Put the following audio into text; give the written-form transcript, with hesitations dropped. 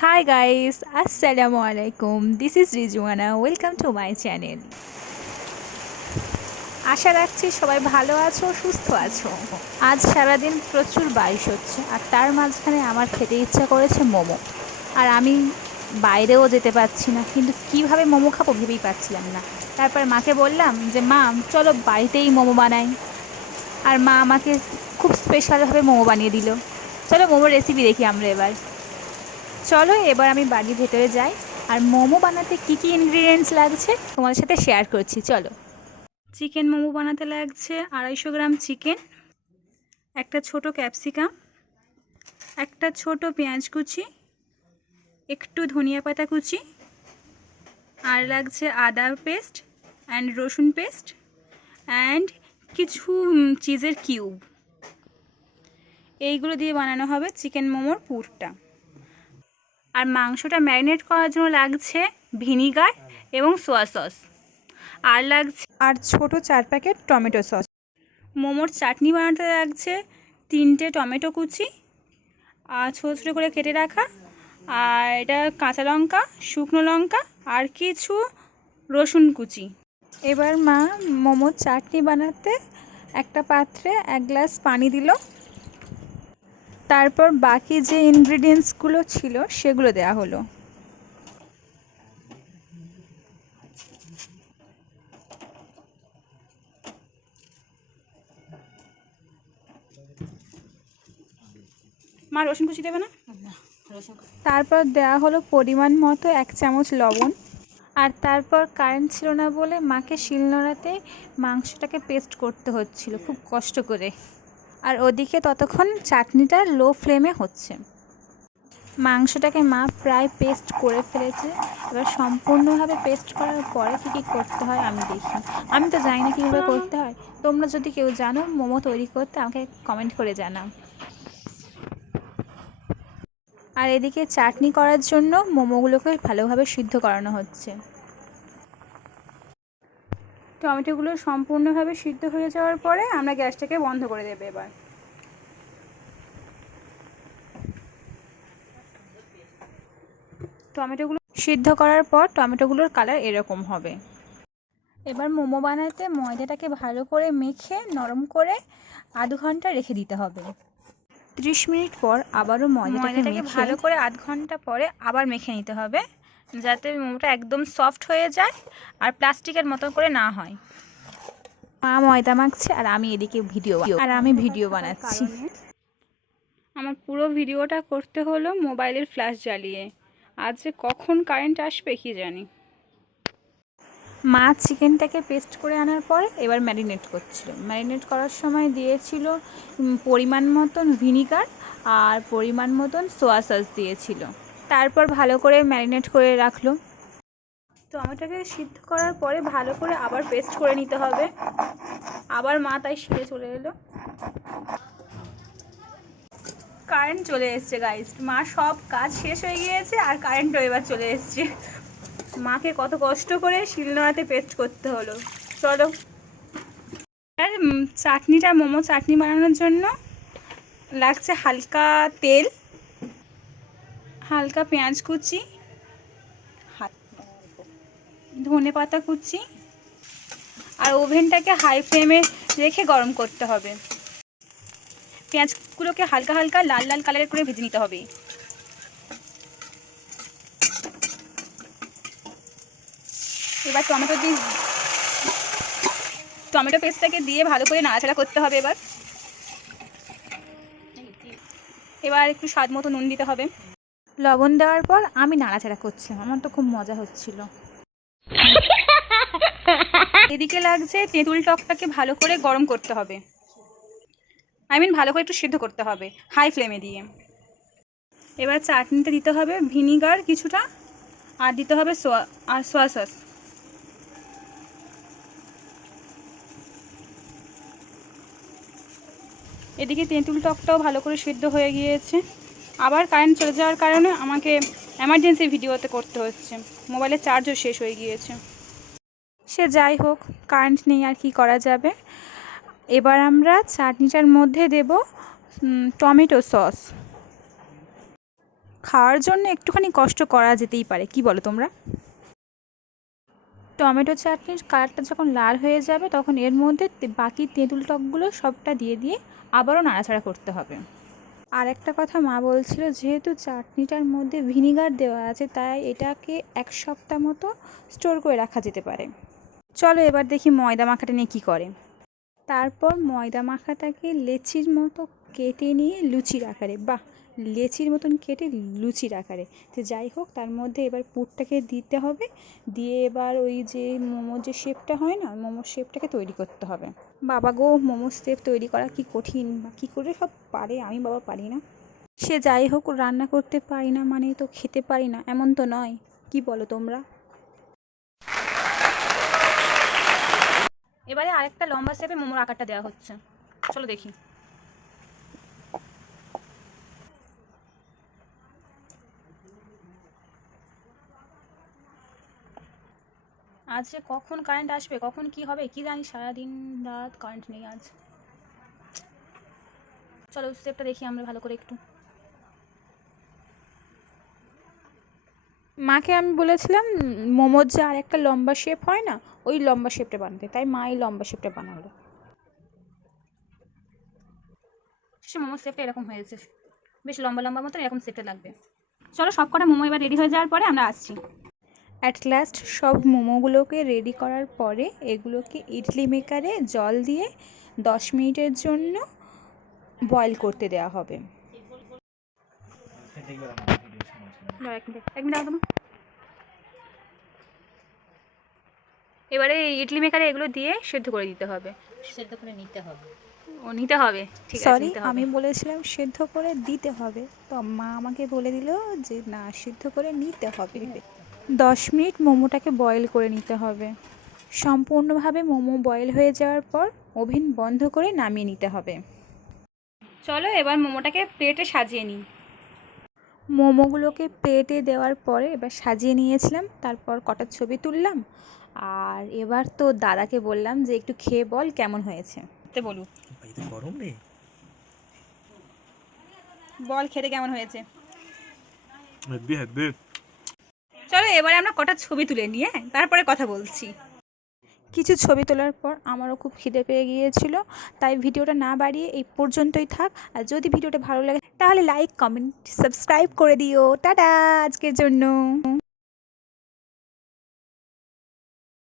Hi guys, Assalamualaikum. This is Rizwana. Welcome to my channel. আশা রাখছি সবাই ভালো আছো, সুস্থ আছো। আজ সারাদিন প্রচুর বাইশ হচ্ছে আর তার মাঝখানে আমার খেতে ইচ্ছা করেছে মোমো। আর আমি বাইরেও যেতে পারছি না, কিন্তু কিভাবে মোমো খাবো ভেবেই পাচ্ছিলাম না। তারপর মাকে বললাম যে মা চলো বাড়িতেই মোমো বানাই। আর মা আমাকে খুব স্পেশালভাবে মোমো বানিয়ে দিল। চলো মোমোর রেসিপি দেখি আমরা এবার। চলো এবার আমি বাড়ির ভেতরে যাই আর মোমো বানাতে কী কী ইনগ্রিডিয়েন্টস লাগছে তোমাদের সাথে শেয়ার করছি। চলো। চিকেন মোমো বানাতে লাগছে 250 গ্রাম চিকেন, একটা ছোট ক্যাপসিকাম, একটা ছোট পেঁয়াজ কুচি, একটু ধনিয়া পাতা কুচি, আর লাগছে আদা পেস্ট অ্যান্ড রসুন পেস্ট অ্যান্ড কিছু চিজের কিউব। এইগুলো দিয়ে বানানো হবে চিকেন মোমোর পুরটা। আর মাংসটা ম্যারিনেট করার জন্য লাগছে ভিনিগার এবং সোয়া সস, আর লাগছে আর ছোট 4 প্যাকেট টমেটো সস। মোমোর চাটনি বানাতে লাগছে 3টে টমেটো কুচি আর ছোটো ছোটো করে কেটে রাখা, আর এটা কাঁচা লঙ্কা, শুকনো লঙ্কা আর কিছু রসুন কুচি। এবার মা মোমোর চাটনি বানাতে একটা পাত্রে 1 গ্লাস পানি দিল। তারপর বাকি যে ইনগ্রিডিয়েন্টসগুলো ছিল সেগুলো দেওয়া হলো। মা রসুন কুচি দেবে না? তারপর দেওয়া হলো পরিমাণ মতো 1 চামচ লবণ। আর তারপর কারেন্ট ছিল না বলে মাকে শিলনোড়াতে মাংসটাকে পেস্ট করতে হচ্ছিল খুব কষ্ট করে। আর ওদিকে ততক্ষণ চাটনিটা লো ফ্লেমে হচ্ছে। মাংসটাকে মা প্রায় পেস্ট করে ফেলেছে। এবার সম্পূর্ণভাবে পেস্ট করার পরে কী কী করতে হয় আমি দেখি। আমি তো জানি না কীভাবে করতে হয়। তোমরা যদি কেউ জানো মোমো তৈরি করতে আমাকে কমেন্ট করে জানাও। আর এদিকে চাটনি করার জন্য মোমোগুলোকে ভালোভাবে সিদ্ধ করানো হচ্ছে। টমেটোগুলো সম্পূর্ণভাবে সিদ্ধ হয়ে যাওয়ার পরে আমরা গ্যাসটাকে বন্ধ করে দেব। এবার টমেটোগুলো সিদ্ধ করার পর টমেটোগুলোর কালার এরকম হবে। এবার মোমো বানাতে ময়দাটাকে ভালো করে মেখে নরম করে আধ ঘন্টা রেখে দিতে হবে। 30 মিনিট পর আবারও ময়দাটাকে ভালো করে আধ ঘন্টা পরে আবার মেখে নিতে হবে, যাতে মোমোটা একদম সফট হয়ে যায় আর প্লাস্টিকের মতো করে না হয়। মা ময়দা মাখছে আর আমি এদিকে ভিডিও বানাচ্ছি। আমার পুরো ভিডিওটা করতে হলো মোবাইলের ফ্ল্যাশ জ্বালিয়ে। আজ যে কখন কারেন্ট আসবে কি জানি। মা চিকেনটাকে পেস্ট করে আনার পর এবার ম্যারিনেট করছিল। ম্যারিনেট করার সময় দিয়েছিল পরিমাণ মতন ভিনিগার আর পরিমাণ মতন সোয়া সস দিয়েছিল। তারপর ভালো করে ম্যারিনেট করে রাখলো। টমেটোকে সিদ্ধ করার পরে ভালো করে আবার পেস্ট করে নিতে হবে। আবার মা তাই শিখে চলে এলো। কারেন্ট চলে এসছে গাইস। মা সব কাজ শেষ হয়ে গিয়েছে আর কারেন্টও এবার চলে এসছে। মাকে কত কষ্ট করে শিলনোড়াতে পেস্ট করতে হলো। চলো। আর চাটনিটা মোমো চাটনি বানানোর জন্য লাগছে হালকা তেল, হালকা পেঁয়াজ কুচি, ধনে পাতা কুচি, আর ওভেনটাকে হাই ফ্লেমে রেখে গরম করতে হবে। পেঁয়াজগুলোকে হালকা হালকা লাল লাল কালারের করে ভেজে নিতে হবে। এবার টমেটো পেস্টটাকে দিয়ে ভালো করে নাড়াচাড়া করতে হবে। এবার একটু স্বাদ মতো নুন দিতে হবে। লবণ দেওয়ার পর আমি নাড়াচাড়া করছিলাম, আমার তো খুব মজা হচ্ছিল। এদিকে লাগছে তেঁতুল টকটাকে ভালো করে গরম করতে হবে, ভালো করে একটু সিদ্ধ করতে হবে হাই ফ্লেমে দিয়ে। এবার চাটনিতে দিতে হবে ভিনিগার কিছুটা, আর দিতে হবে সোয়া সস। এদিকে তেঁতুল টকটাও ভালো করে সিদ্ধ হয়ে গিয়েছে। আবার কারেন্ট চলে যাওয়ার কারণে আমাকে এমার্জেন্সি ভিডিওতে করতে হচ্ছে। মোবাইলের চার্জও শেষ হয়ে গিয়েছে। সে যাই হোক, কারেন্ট নেই আর কি করা যাবে। এবার আমরা চাটনিটার মধ্যে দেব টমেটো সস। খাওয়ার জন্য একটুখানি কষ্ট করা যেতেই পারে, কি বলো তোমরা? টমেটো চাটনির কালারটা যখন লাল হয়ে যাবে তখন এর মধ্যে বাকি তেঁতুল টকগুলো সবটা দিয়ে দিয়ে আবারও নাড়াচাড়া করতে হবে। আর একটা কথা মা বলছিল, যেহেতু চাটনিটার মধ্যে ভিনিগার দেওয়া আছে তাই এটাকে 1 সপ্তাহ মতো স্টোর করে রাখা যেতে পারে। চলো এবার দেখি ময়দা মাখাটা নিয়ে কী করে। তারপর ময়দা মাখাটাকে লেচির মতো কেটে নিয়ে লুচির আকারে, বাহ, লেচির মতন কেটে লুচির আকারে, তো যাই হোক, তার মধ্যে এবার পুরটাকে দিতে হবে, দিয়ে এবার ওই যে মোমোর যে শেপটা হয় না, মোমোর শেপটাকে তৈরি করতে হবে। বাবা গো, মোমোর শেপ তৈরি করা কি কঠিন, বা কী করে সব পারে, আমি বাবা পারি না। সে যাই হোক, রান্না করতে পারি না মানে তো খেতে পারি না এমন তো নয়, কি বলো তোমরা? এবারে আরেকটা লম্বা শেপে মোমোর আকারটা দেওয়া হচ্ছে, চলো দেখি। আজ যে কখন কারেন্ট আসবে, কখন কি হবে কি জানি, সারাদিন রাত কারেন্ট নেই আজ। চলো স্টেপটা দেখি আমরা ভালো করে একটু। মাকে আমি বলেছিলাম মোমোর যে আর একটা লম্বা শেপ হয় না, ওই লম্বা শেপটা বানাতে, তাই মা এই লম্বা শেপটা বানালো। সে মোমোর শেপটা এরকম হয়েছে, বেশ লম্বা লম্বা মতো এরকম শেপটা লাগবে। চলো সব কটা মোমো এবার রেডি হয়ে যাওয়ার পরে আমরা আসছি। অ্যাট লাস্ট সব মোমোগুলোকে রেডি করার পরে এগুলোকে ইডলি মেকারে জল দিয়ে 10 মিনিটের জন্য বয়েল করতে দেওয়া হবে। এবারে ইডলি মেকারে এগুলো দিয়ে সেদ্ধ করে দিতে হবে। সেদ্ধ করে নিতে হবে। ও নিতে হবে, ঠিক আছে। সরি, আমি বলেছিলাম সেদ্ধ করে দিতে হবে, তো মা আমাকে বলে দিল যে না, সিদ্ধ করে নিতে হবে। 10 মিনিট মোমোটাকে বয়েল করে নিতে হবে। সম্পূর্ণভাবে মোমো বয়েল হয়ে যাওয়ার পর ওভেন বন্ধ করে নামিয়ে নিতে হবে। চলো এবার মোমোটাকে প্লেটে সাজিয়ে নিই। মোমোগুলোকে প্লেটে দেওয়ার পরে এবার সাজিয়ে নিয়েছিলাম, তারপর কটা ছবি তুললাম, আর এবার তো দাদাকে বললাম যে একটু খেয়ে বল কেমন হয়েছে। বলু, গরম রে, বল খেতে কেমন হয়েছে। হেব্বি হেব্বি। চলো এবারে আমরা কটা ছবি তুলে নিয়ে তারপরে কথা বলছি। কিছু ছবি তোলার পর আমারও খুব খিদে পেয়ে গিয়েছিল, তাই ভিডিওটা না বাড়িয়ে এই পর্যন্তই থাক। আর যদি ভিডিওটা ভালো লাগে তাহলে লাইক, কমেন্ট, সাবস্ক্রাইব করে দিও। টাটা আজকের জন্য।